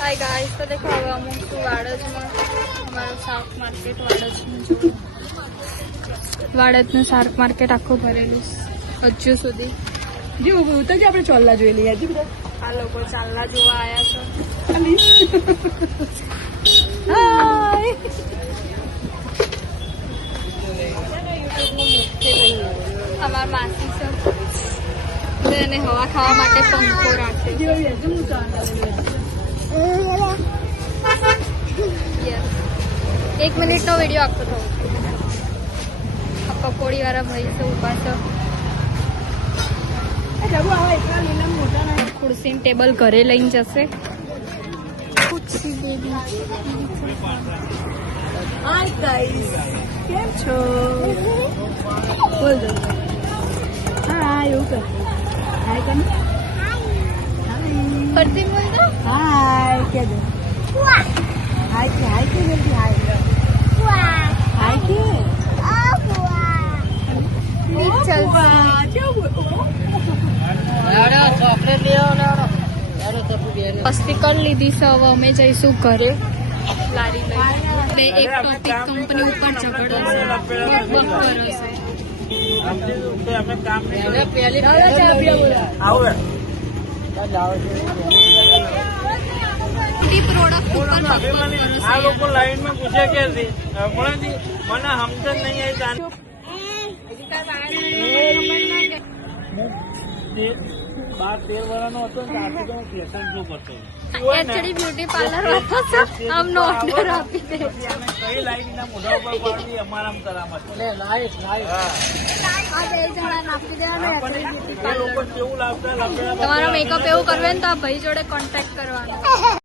Hi guys, तो देखो હવે અમુક વાડજમાં અમારું શાક માર્કેટ વાડજનું શાક માર્કેટ આખું ભરેલું હજુ સુધી જે ઉભું તો જે આપણે ચોલ્લા જોઈ લઈએ હજી બધા આ લોકો ચાલલા જોવા આવ્યા છો. હાય અમાર માસી છે એને હવા ખાવા માટે પંખો રાખે છે. Yes. 1 મિનિટનો વિડીયો આખો થયો. આ પકોડી વાળા ભાઈ છે ઉભા છે. ખુરશી ટેબલ ઘરે લઈને જશે. ખુરશી બેબી હાય ગાઈસ કેમ છો બોલ દો હાય એવું કર હાય કર ફરતી બોલ દો. હાય કે દો હાય કે જલ્દી હાય હાય કે ચલ મસ્તી કરી લીધી છે. હવે અમે જઈશું ઘરે લારી લઈને. એક ટોપિક કંપની ઉપર ઝઘડો આ લોકો લાઈન માં પૂછે કે મને સમજણ નહીં આવી. 12-13 વર્ષનો હતો ને ત્યારથી તો હું ફેશન શો કરતો. એકચુઅલી બ્યુટી પાર્લર હતો અમને ઓર્ડર આપી દે. કઈ લાઈન ના મોઢા ઉપર પાડવી અમારા કરામત. આ 2 જણા આપી દેવાનું. લોકો કેવું લાગતા તમારો મેકઅપ એવું કરવે ને તો આ ભાઈ જોડે કોન્ટેક્ટ કરવાનો.